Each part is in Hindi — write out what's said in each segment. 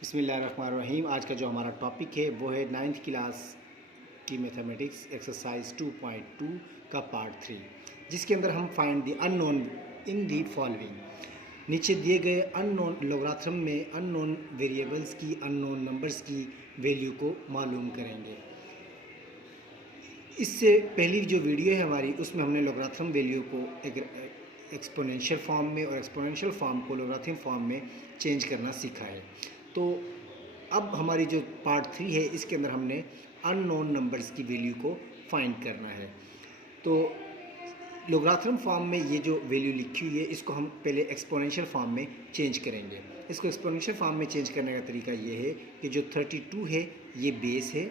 बिस्मिल्लाहिर्रहमानिर्रहीम। आज का जो हमारा टॉपिक है वो है 9th क्लास की मैथमेटिक्स एक्सरसाइज 2.2 का पार्ट 3, जिसके अंदर हम find the unknown in the following. नीचे दिए गए अननोन लोगारिथम में अननोन वेरिएबल्स की, अननोन नंबर्स की वैल्यू को मालूम करेंगे। इससे पहली जो वीडियो है हमारी, उसमें हमने लोगारिथम वैल्यू को एक एक्सपोनेंशियल फॉर्म में और एक्सपोनेंशियल फॉर्म को लोगारिथम फॉर्म में चेंज करना सीखा है। तो अब हमारी जो पार्ट 3 है, इसके अंदर हमने अननोन नंबर्स की वैल्यू को फाइंड करना है। तो लोगारिथम फॉर्म में ये जो वैल्यू लिखी हुई है, इसको हम पहले एक्सपोनेंशियल फॉर्म में चेंज करेंगे। इसको एक्सपोनेंशियल फॉर्म में चेंज करने का तरीका ये है कि जो 32 है ये बेस है,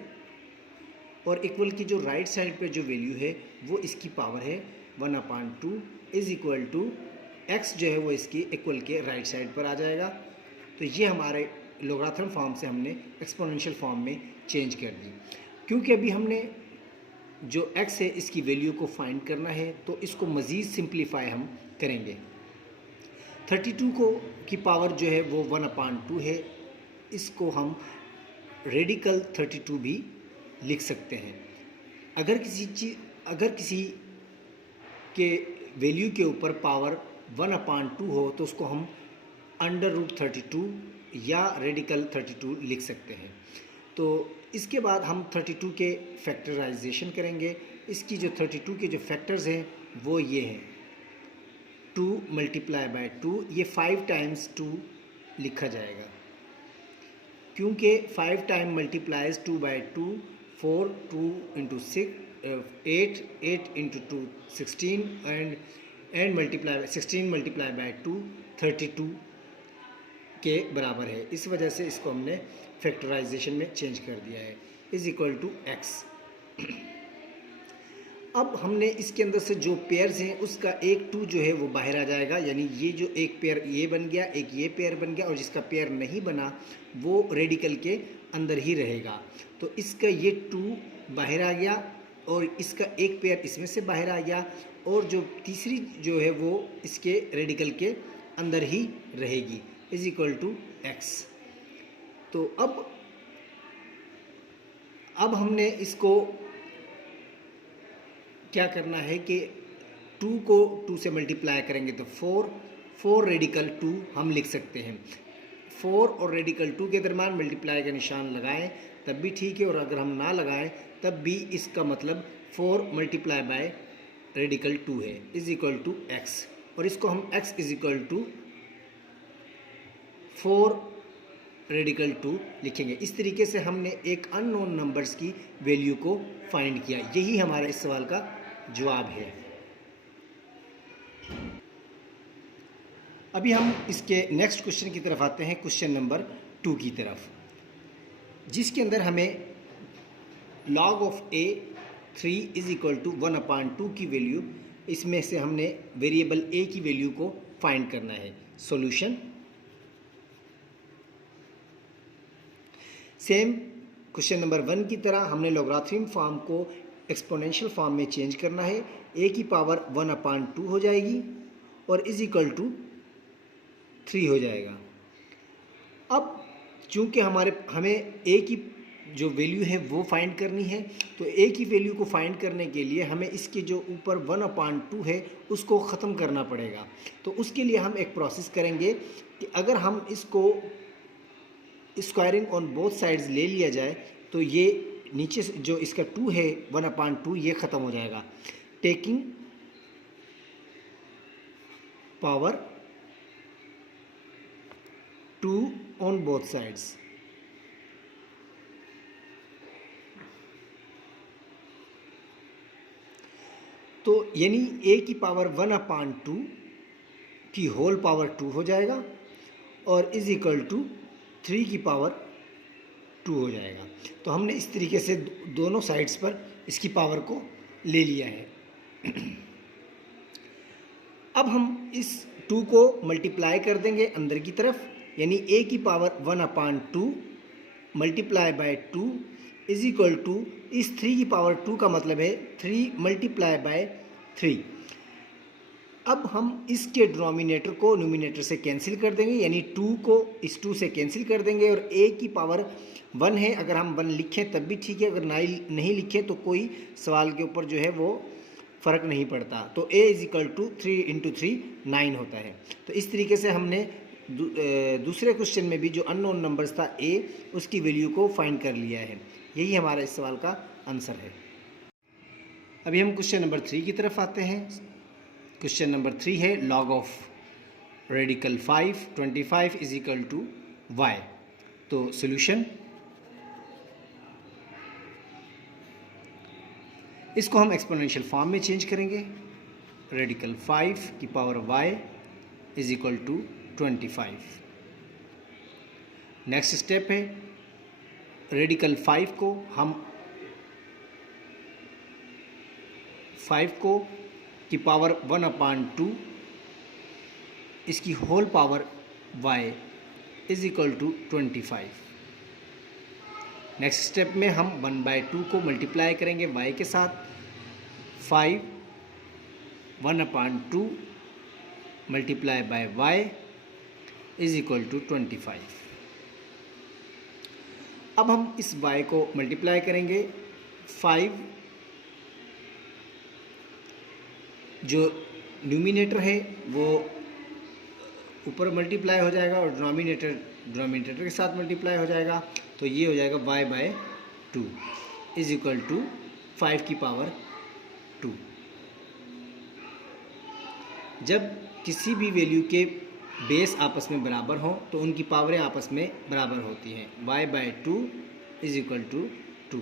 और इक्वल की जो राइट साइड पे जो वैल्यू है वो इसकी पावर है 1/2 इज इक्वल टू एक्स, जो है वो इसकी इक्वल के राइट साइड पर आ जाएगा। तो ये हमारे लोगारिथम फॉर्म से हमने एक्सपोनेंशियल फॉर्म में चेंज कर दी। क्योंकि अभी हमने जो x है इसकी वैल्यू को फाइंड करना है, तो इसको मज़ीद सिंप्लीफाई हम करेंगे। 32 को की पावर जो है वो 1/2 है, इसको हम रेडिकल 32 भी लिख सकते हैं। अगर किसी के वैल्यू के ऊपर पावर 1/2 हो तो उसको हम √32 या रेडिकल 32 लिख सकते हैं। तो इसके बाद हम 32 के फैक्टराइजेशन करेंगे। इसकी जो 32 के जो फैक्टर्स हैं वो ये हैं 2 × 2, ये 5 टाइम्स 2 लिखा जाएगा, क्योंकि 5 टाइम मल्टीप्लाइज 2/2, 4, 2 × 6, 8, 8 × 2 16, एंड मल्टीप्लाई 16 × 2 32 के बराबर है। इस वजह से इसको हमने फैक्टराइजेशन में चेंज कर दिया है, इज इक्वल टू एक्स। अब हमने इसके अंदर से जो पेयर्स हैं उसका एक 2 जो है वो बाहर आ जाएगा, यानी ये जो एक पेयर ये बन गया, एक ये पेयर बन गया, और जिसका पेयर नहीं बना वो रेडिकल के अंदर ही रहेगा। तो इसका ये 2 बाहर आ गया और इसका एक पेयर इसमें से बाहर आ गया, और जो तीसरी जो है वो इसके रेडिकल के अंदर ही रहेगी, इज इक्वल टू एक्स। तो अब हमने इसको क्या करना है कि 2 को 2 से मल्टीप्लाई करेंगे तो 4 रेडिकल 2 हम लिख सकते हैं। 4 और रेडिकल 2 के दरम्यान मल्टीप्लाई का निशान लगाएं तब भी ठीक है, और अगर हम ना लगाएं तब भी इसका मतलब 4 × रेडिकल 2 है, इज इक्वल टू एक्स। और इसको हम x is equal to 4 radical 2 लिखेंगे। इस तरीके से हमने एक अननोन नंबर्स की वैल्यू को फाइंड किया। यही हमारा इस सवाल का जवाब है। अभी हम इसके नेक्स्ट क्वेश्चन की तरफ आते हैं, क्वेश्चन नंबर 2 की तरफ, जिसके अंदर हमें log of a 3 is equal to 1/2 की वैल्यू, इसमें से हमने वेरिएबल a की वैल्यू को फाइंड करना है। सॉल्यूशन सेम क्वेश्चन नंबर 1 की तरह हमने लोगारिथम फॉर्म को एक्सपोनेंशियल फॉर्म में चेंज करना है। a की पावर 1/2 हो जाएगी और इज इक्वल टू 3 हो जाएगा। अब चूंकि हमें a की जो वैल्यू है वो फाइंड करनी है, तो a की वैल्यू को फाइंड करने के लिए हमें इसके जो ऊपर 1/2 है उसको ख़त्म करना पड़ेगा। तो उसके लिए हम एक प्रोसेस करेंगे कि अगर हम इसको स्क्वायरिंग ऑन बोथ साइड्स ले लिया जाए तो ये नीचे से जो इसका 2 है 1/2 ये ख़त्म हो जाएगा। Taking power 2 on both sides, तो यानी a की पावर 1/2 की होल पावर 2 हो जाएगा और इज इक्वल टू 3 की पावर 2 हो जाएगा। तो हमने इस तरीके से दोनों साइड्स पर इसकी पावर को ले लिया है। अब हम इस 2 को मल्टीप्लाई कर देंगे अंदर की तरफ, यानी a की पावर 1/2 × 2 इज इक्वल टू इस 3 की पावर 2 का मतलब है 3 × 3। अब हम इसके डिनोमिनेटर को न्यूमिनेटर से कैंसिल कर देंगे, यानी 2 को इस 2 से कैंसिल कर देंगे और a की पावर 1 है, अगर हम 1 लिखें तब भी ठीक है, अगर नहीं लिखें तो कोई सवाल के ऊपर जो है वो फ़र्क नहीं पड़ता। तो a is equal to 3 into 3 9 होता है। तो इस तरीके से हमने दूसरे क्वेश्चन में भी जो अननोन नंबर्स था a, उसकी वैल्यू को फाइंड कर लिया है। यही हमारा इस सवाल का आंसर है। अभी हम क्वेश्चन नंबर 3 की तरफ आते हैं। क्वेश्चन नंबर 3 है log of radical 5 25 is equal to y। तो सॉल्यूशन, इसको हम एक्सपोनेंशियल फॉर्म में चेंज करेंगे। रेडिकल 5 की power y is equal to 25। Next step है रेडिकल 5 को हम 5 को की पावर 1/2 इसकी whole power y is equal to 25। Next step में हम 1/2 को मल्टीप्लाई करेंगे y के साथ। 5 1/2 multiply by y is equal to 25। अब हम इस y को मल्टीप्लाई करेंगे। 5 जो न्यूमिनेटर है वो ऊपर मल्टीप्लाई हो जाएगा और डिनोमिनेटर के साथ मल्टीप्लाई हो जाएगा। तो ये हो जाएगा y/2 इज इक्वल टू 5 की पावर 2। जब किसी भी वैल्यू के बेस आपस में बराबर हों तो उनकी पावरें आपस में बराबर होती हैं। y/2 is equal to 2।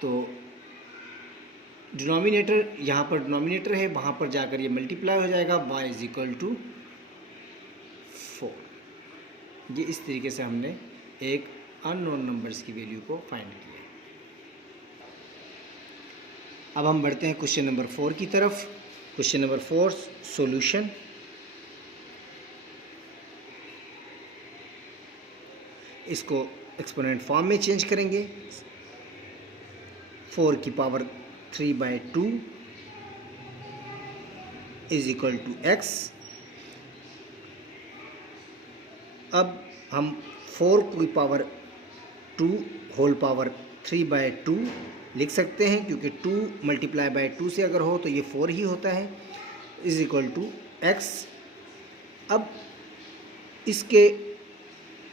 तो डिनोमिनेटर, यहाँ पर डिनोमिनेटर है, वहाँ पर जाकर ये मल्टीप्लाई हो जाएगा। y is equal to 4। ये इस तरीके से हमने एक अननोन नंबर्स की वैल्यू को फाइंड किया। अब हम बढ़ते हैं क्वेश्चन नंबर 4 की तरफ। Question number 4 solution. इसको एक्सपोनेंट फॉर्म में चेंज करेंगे। 4 की power 3/2 is equal to x। अब हम 4 की पावर 2 होल पावर 3/2 लिख सकते हैं, क्योंकि 2 मल्टीप्लाई बाय 2 से अगर हो तो ये 4 ही होता है, इज इक्वल टू x। अब इसके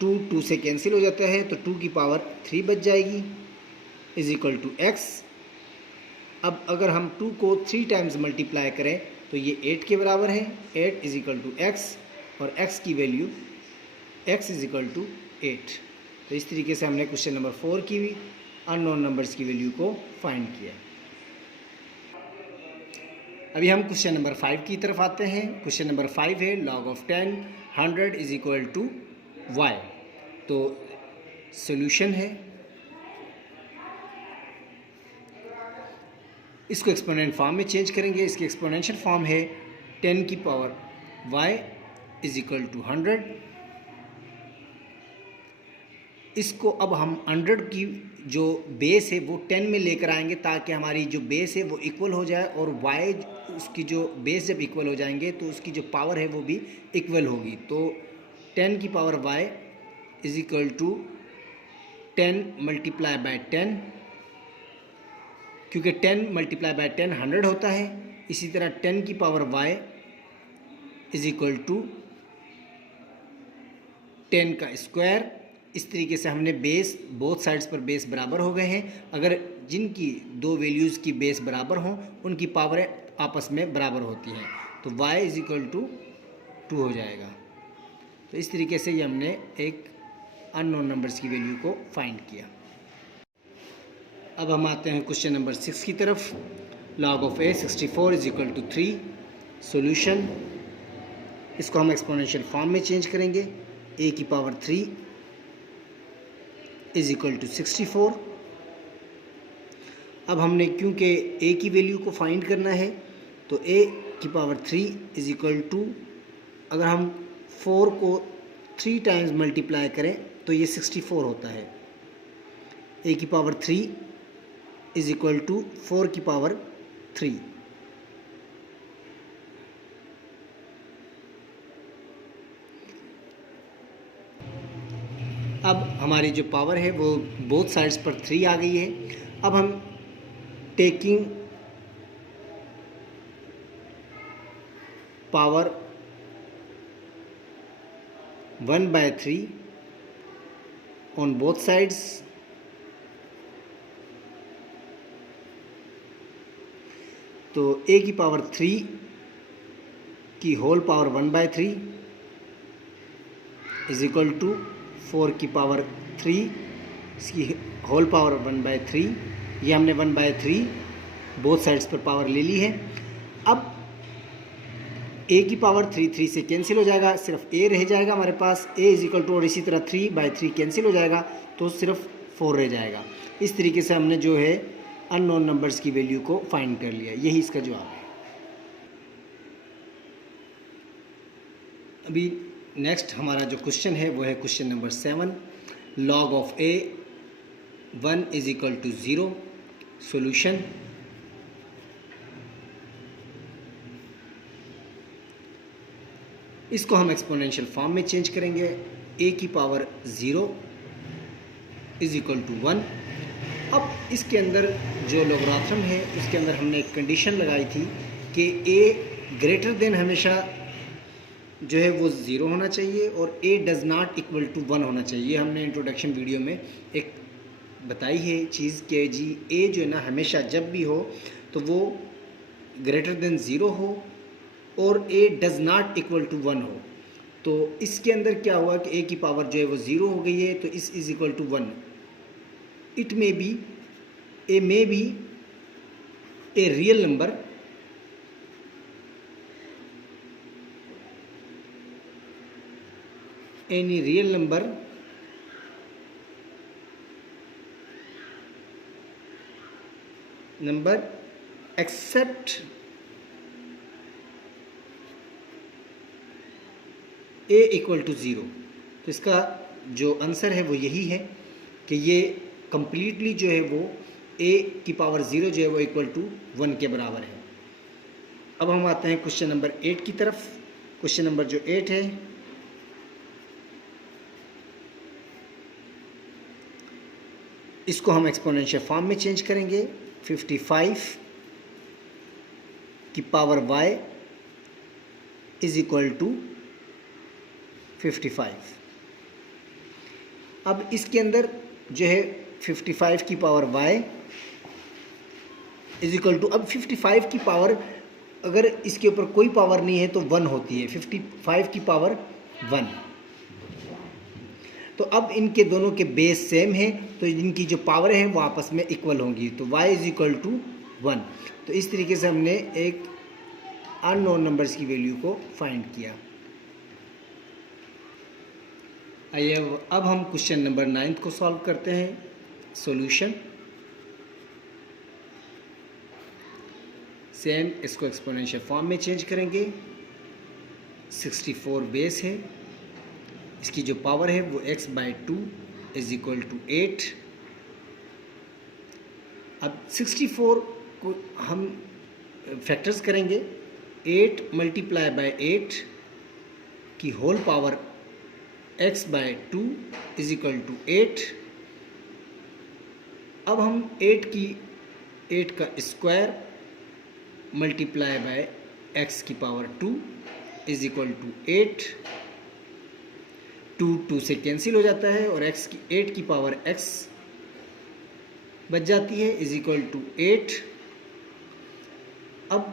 2 से कैंसिल हो जाता है तो 2 की पावर 3 बच जाएगी, इज इक्वल टू x। अब अगर हम 2 को 3 टाइम्स मल्टीप्लाई करें तो ये 8 के बराबर है। 8 इज इक्वल टू x और x की value x is equal to 8। तो इस तरीके से हमने क्वेश्चन नंबर 4 की भी अननोन नंबर्स की वैल्यू को फाइंड किया। अभी हम क्वेश्चन नंबर 5 की तरफ आते हैं। क्वेश्चन नंबर 5 है log of 10 100 is equal to y। तो सॉल्यूशन है, इसको एक्सपोनेंट फॉर्म में चेंज करेंगे। इसकी एक्सपोनेंशियल फॉर्म है 10 की power y is equal to 100। इसको अब हम 100 की जो बेस है वो 10 में लेकर आएंगे, ताकि हमारी जो बेस है वो इक्वल हो जाए, और y उसकी जो बेस जब इक्वल हो जाएंगे तो उसकी जो पावर है वो भी इक्वल होगी। तो 10 की power y is equal to 10 multiply by 10, क्योंकि 10 मल्टीप्लाई बाय 10 100 होता है। इसी तरह 10 की power y is equal to 10 का स्क्वायर। इस तरीके से हमने बेस, बोथ साइड्स पर बेस बराबर हो गए हैं। अगर जिनकी दो वैल्यूज़ की बेस बराबर हों उनकी पावरें आपस में बराबर होती हैं, तो y इज इक्वल टू 2 हो जाएगा। तो इस तरीके से ये हमने एक अननोन नंबर्स की वैल्यू को फाइंड किया। अब हम आते हैं क्वेश्चन नंबर 6 की तरफ। Log of a 64 is equal to 3। Solution, इसको हम एक्सपोनेंशियल फॉर्म में चेंज करेंगे। a की पावर 3 इज इक्वल टू 64। अब हमने क्योंकि a की वैल्यू को फाइंड करना है तो a की पावर 3 इज इक्वल टू, अगर हम 4 को 3 टाइम्स मल्टीप्लाई करें तो ये 64 होता है। a की पावर 3 इज इक्वल टू 4 की पावर 3। अब हमारी जो पावर है वो बोथ साइड्स पर 3 आ गई है। अब हम taking power 1/3 on both sides, तो a की पावर 3 की whole power 1/3 is equal to 4 की पावर 3 इसकी होल पावर 1/3। ये हमने 1/3 बोथ साइड्स पर पावर ले ली है। अब a की पावर 3 से कैंसिल हो जाएगा, सिर्फ a रह जाएगा हमारे पास, a इज इक्वल टू, और इसी तरह 3/3 कैंसिल हो जाएगा तो सिर्फ 4 रह जाएगा। इस तरीके से हमने जो है अननोन नंबर्स की वैल्यू को फाइंड कर लिया। यही इसका जवाब है। अभी नेक्स्ट हमारा जो क्वेश्चन है वो है question number 7। Log of a 1 is equal to 0। Solution, इसको हम एक्सपोनेंशियल फॉर्म में चेंज करेंगे। a की पावर 0 इज इक्वल टू 1। अब इसके अंदर जो लोगरिथम है उसके अंदर हमने एक कंडीशन लगाई थी कि a ग्रेटर देन हमेशा जो है वो 0 होना चाहिए और a does not equal to 1 होना चाहिए। हमने इंट्रोडक्शन वीडियो में एक बताई है चीज़ कि जी a जो है ना हमेशा जब भी हो तो वो ग्रेटर देन 0 हो और a does not equal to 1 हो। तो इसके अंदर क्या हुआ कि a की पावर जो है वो 0 हो गई है, तो इस is equal to 1। It may be a real number any real number except a equal to 0। तो इसका जो आंसर है वो यही है कि ये कंप्लीटली जो है वो a की पावर 0 जो है वो इक्वल टू 1 के बराबर है। अब हम आते हैं क्वेश्चन नंबर 8 की तरफ। क्वेश्चन नंबर जो 8 है, इसको हम एक्सपोनेंशियल फॉर्म में चेंज करेंगे। 55 की power y is equal to 55। अब इसके अंदर जो है 55 की power y is equal to, अब 55 की पावर अगर इसके ऊपर कोई पावर नहीं है तो 1 होती है। 55 की पावर 1। तो अब इनके दोनों के बेस सेम है तो इनकी जो पावर है वो आपस में इक्वल होंगी, तो y इज इक्वल टू 1। तो इस तरीके से हमने एक अननोन नंबर्स की वैल्यू को फाइंड किया। आइए अब हम क्वेश्चन नंबर 9 को सॉल्व करते हैं। सॉल्यूशन, सेम इसको एक्सपोनेंशियल फॉर्म में चेंज करेंगे। 64 बेस है, इसकी जो पावर है वो x/2 इज इक्वल टू 8। अब 64 को हम फैक्टर्स करेंगे। 8 मल्टीप्लाई बाय 8 की whole power x/2 is equal to 8। अब हम 8 का स्क्वायर मल्टीप्लाई बाय x की पावर 2 इज इक्वल टू 8। 2 से कैंसिल हो जाता है और 8 की पावर x बच जाती है इज इक्वल टू 8। अब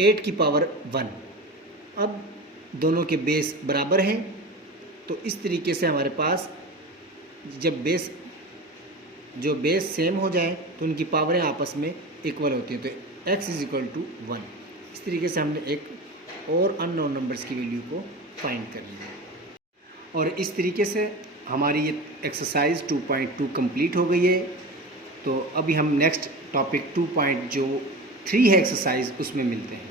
8 की पावर 1। अब दोनों के बेस बराबर हैं तो इस तरीके से हमारे पास जब जो बेस सेम हो जाए तो उनकी पावरें आपस में इक्वल होती हैं, तो x इज इक्वल टू 1। इस तरीके से हमने एक और अननोन नंबर्स की वैल्यू को फाइंड कर लिया। और इस तरीके से हमारी ये एक्सरसाइज 2.2 कंप्लीट हो गई है। तो अभी हम नेक्स्ट टॉपिक 2.3 है एक्सरसाइज, उसमें मिलते हैं।